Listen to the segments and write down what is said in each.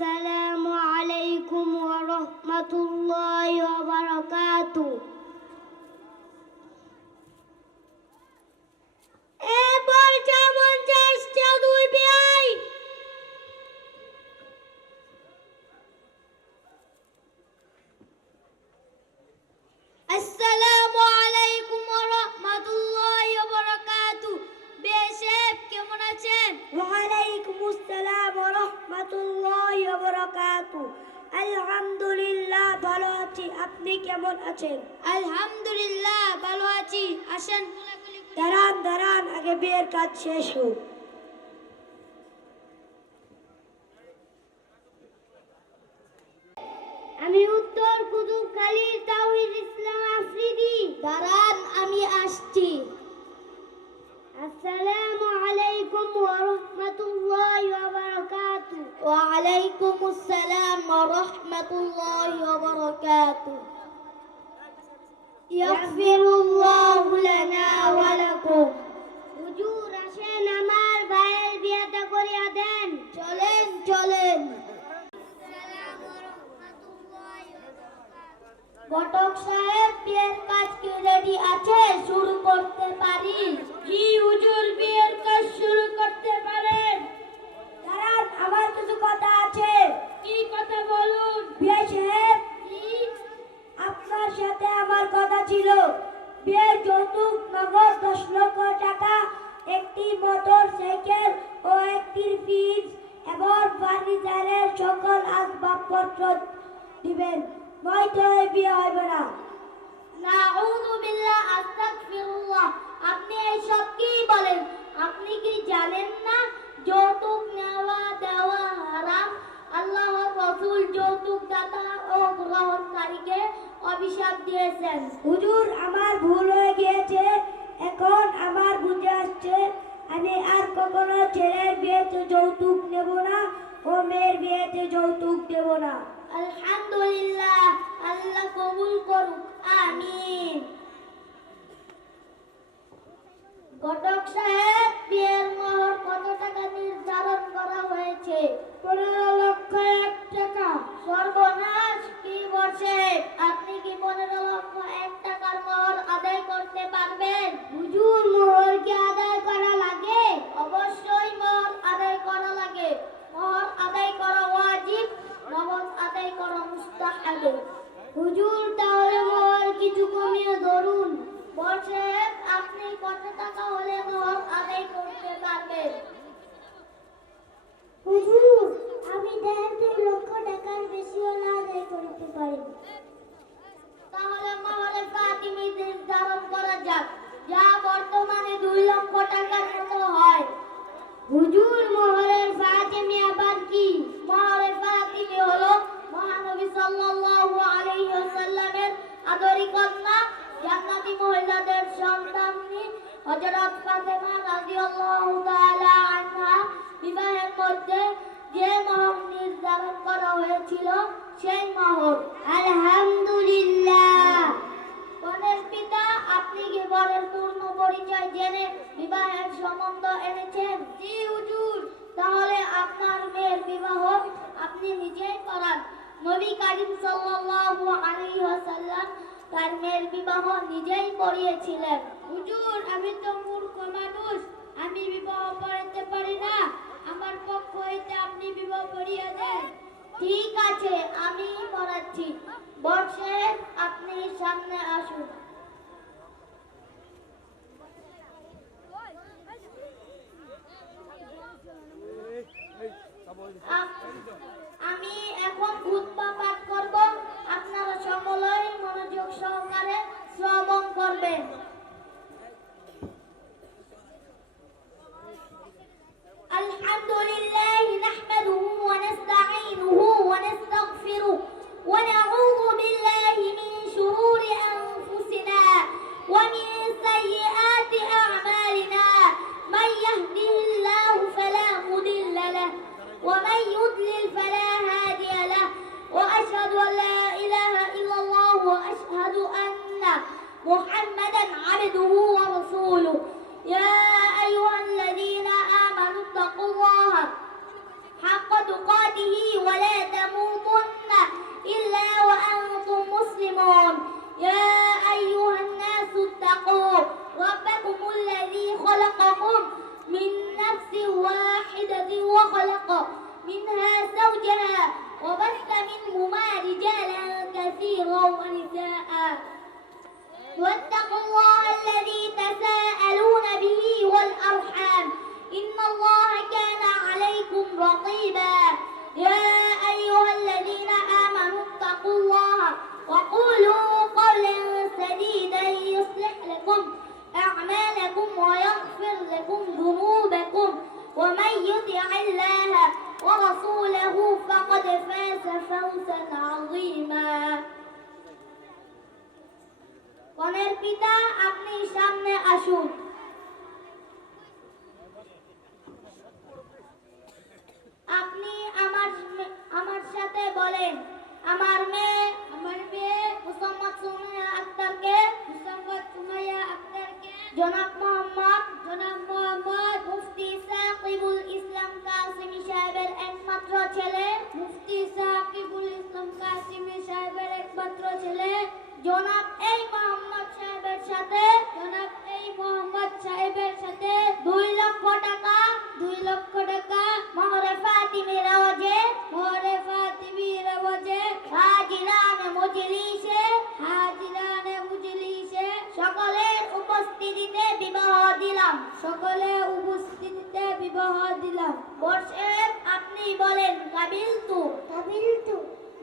আসসালামু আলাইকুম ওয়া রাহমাতুল্লাহি ওয়া বারাকাতুহু। এবার যেমন চেষ্টা দুই ভাই। আসসালামু আলাইকুম ওয়া রাহমাতুল্লাহি ওয়া বারাকাতুহু। বেশেব কেমন আছেন? ওয়া আলাইকুমুস সালাম ওয়া রাহমাতুল্লাহি ওয়া বারাকাতুহু। আলহামদুলিল্লাহ ভালো আছি, আপনি কেমন আছেন? আলহামদুলিল্লাহ ভালো আছি। আসেন দাঁড়ান দাঁড়ান, আগে বিয়ের কাজ শেষ হোক। আমি উত্তর কুতুবখালী তাওহীদ ইসলাম আফ্রিদি। দাঁড়ান আমি আসছি। আসসালামু আলাইকুম ওয়া রাহমাতুল্লাহি ওয়া বারাকাতুহু। ওয়া আলাইকুমুস সালাম ওয়া রাহমাতুল্লাহি ওয়া বারাকাতুহু। ইয়াগফিরুল্লাহু লানা ওয়া লাকুম। হুজুর আসেন আমার ভাইয়ের বিয়েটা করিয়া দেন। চলেন চলেন। ঘটক সাহেব, বিয়ের কাজ কি রেডি আছে? শুরু করতে পারি? জি হুজুর, বিয়ের কাজ শুরু করতে পারেন। দাঁড়ান, আমার কিছু কথা আছে। কি কথা বলুন? বিয়ে সাহেব, আপনার সাথে আমার কথা ছিল। বিয়ের যৌতুক নগদ 10 লক্ষ টাকা, একটি মোটর সাইকেল ও একটি ফ্রিজ এবং ফার্নিচারের সকল আসবাবপত্র দিবেন, নয়তো এই বিয়ে হবে না। নাউযু বিল্লাহ, আস্তাগফিরুল্লাহ। আপনি এইসব কি বলেন? আপনি কি জানেন না যৌতুক নেওয়া দেওয়া হারাম? আল্লাহর রাসূল যৌতুক দাতা ও গ্রহণকারীকে অভিশাপ দিয়েছেন। হুজুর, আমার ভুল হয়ে গিয়েছে, এখন আমার বুঝে আসছে আমি আর কখনো ছেলের বিয়েতে যৌতুক নেব না ও মেয়ের বিয়েতে যৌতুক দেব না। আলহামদুলিল্লাহ, আল্লাহ কবুল করুক, আমিন। ঘটক সাহেব, বিয়ের মোহর কত টাকা নির্ধারণ করা হয়েছে? 15 লক্ষ 1 টাকা। সর্বনাশ, কি বলছেন? আপনি কি 15 লক্ষ 1 টাকার মোহর আদায় করতে পারবেন? হুজুর, মোহর কি আদায় করা লাগে? অবশ্যই মোহর আদায় করা লাগে। মোহর আদায় করা ওয়াজিব, নগদ আদায় করা মুস্তাহাব। হুজুর, তাহলে মোহর কিছু কমিয়ে ধরুন। বলছেন, আপনি কত টাকা হলে মোহর আদায় করতে পারবেন? হুজুর, আমি 1.5 লক্ষ টাকার বেশি হলে আদায় করতে পারি। তাহলে মোহরের ফাতিমি নির্ধারণ করা যাক, যা বর্তমানে 2 লক্ষ টাকার মতো হয়। হুজুর, মোহরের ফাতিমি আবার কি? মোহরের ফাতিমি হলো মহানবী সাল্লাল্লাহু আলাইহি ওয়াসাল্লামের আদরি কন্যা, জান্নাতি মহিলাদের সন্তানী হযরত ফাতেমা রাদিয়াল্লাহু তাআলা আনহা বিবাহের মধ্যে যে মোহর নির্ধারণ করা হয়েছিল সেই মোহর। আলহামদুলিল্লাহ। কনের পিতা, আপনি কি বরের পূর্ণ পরিচয় জেনে বিবাহের সম্বন্ধ এনেছেন? জি হুজুর। তাহলে আপনার মেয়ের বিবাহ আপনি নিজেই করান। নবী করিম সাল্লাল্লাহু আলাইহি ওয়াসাল্লাম তার মেয়ের বিবাহ নিজেই করিয়েছিলেন। হুজুর, আমি তো মূর্খ মানুষ, আমি বিবাহ পড়াতে পারি না। আমার পক্ষ হইতে আপনি বিবাহ পড়িয়ে দেন। ঠিক আছে, আমি পড়াচ্ছি। বর সাহেব, আপনি সামনে আসুন। আমি এখন খুতবা পাঠ করব, আপনারা সকলেই মনোযোগ সহকারে শ্রবণ করবেন। আলহামদুলিল্লাহ নাহমাদুহু ওয়া নাস্তাঈনুহু ওয়া নাস্তাগফিরুহু ওয়া নাউযু বিল্লাহি মিন শুরুরি আনফুসিনা ওয়া মিন সাইয়্যাতি আ'মালিনা। মান ইয়াহদিহিল্লাহু ফালা মুদিল্লা লাহু ওয়া মান ইউদ্লিল ফালা হাদিয়া লাহু। ওয়া আশহাদু আন লা ইলাহা ইল্লাল্লাহু ওয়া আশহাদু আন্না মুহাম্মাদান আবদুহু ওয়া রাসূলুহু। ইয়া আইয়ুহাল্লাযীনা আমানু ইত্তাকুল্লাহ حق تقاته ولا تموتن إلا وأنتم مسلمون يا أيها الناس اتقوا ربكم الذي خلقكم من نفس واحدة وخلق منها زوجها وبث منهما رجالا كثيرا ونساء واتقوا الله الذي تساءلون به والأرحام إن الله كان عليكم رقيبا يا أيها الذين آمنوا اتقوا الله وقولوا قولا سديدا يصلح لكم أعمالكم ويغفر لكم ذنوبكم ومن يطع الله ورسوله فقد فاز فوزا عظيما কনের পিতা আপনি সামনে আসুন আপনি আমার সাথে বলেন আমার মেয়ে মুহাম্মদ সুমাইয়া আক্তারকে জনাব মোহাম্মদ মুফতি সাকিবুল ইসলাম কাসিমি সাহেবের একমাত্র ছেলে জনাব এই মোহাম্মদ সাহেবের সাথে 2 লক্ষ টাকা মোহরে ফাতিমির আওয়াজে হাজিরানে মজলিসে সকলের উপস্থিতিতে বিবাহ দিলাম বর্ষের আপনি বলেন কাবিলতু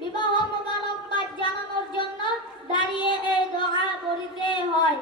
বিবাহ মোবারকবাদ জানানোর জন্য দাঁড়িয়ে এই দোয়া পড়িতে হয়